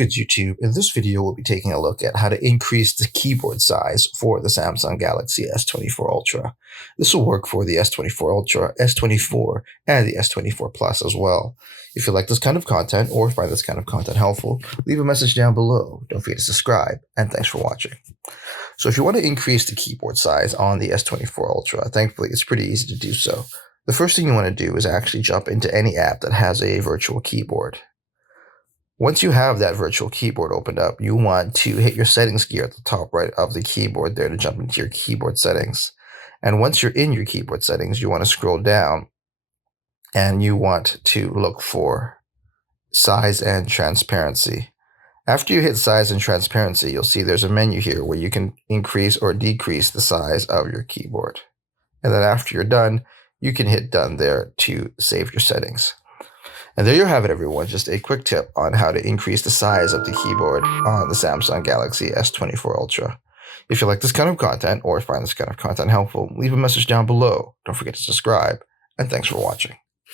Good YouTube. In this video, we'll be taking a look at how to increase the keyboard size for the Samsung Galaxy S24 Ultra. This will work for the S24 Ultra, S24, and the S24 Plus as well. If you like this kind of content or find this kind of content helpful, leave a message down below. Don't forget to subscribe, and thanks for watching. So if you want to increase the keyboard size on the S24 Ultra, thankfully it's pretty easy to do so. The first thing you want to do is actually jump into any app that has a virtual keyboard. Once you have that virtual keyboard opened up, you want to hit your settings gear at the top right of the keyboard there to jump into your keyboard settings. And once you're in your keyboard settings, you want to scroll down and you want to look for size and transparency. After you hit size and transparency, you'll see there's a menu here where you can increase or decrease the size of your keyboard. And then after you're done, you can hit done there to save your settings. And there you have it, everyone. Just a quick tip on how to increase the size of the keyboard on the Samsung Galaxy S24 Ultra. If you like this kind of content or find this kind of content helpful, leave a message down below. Don't forget to subscribe, and thanks for watching.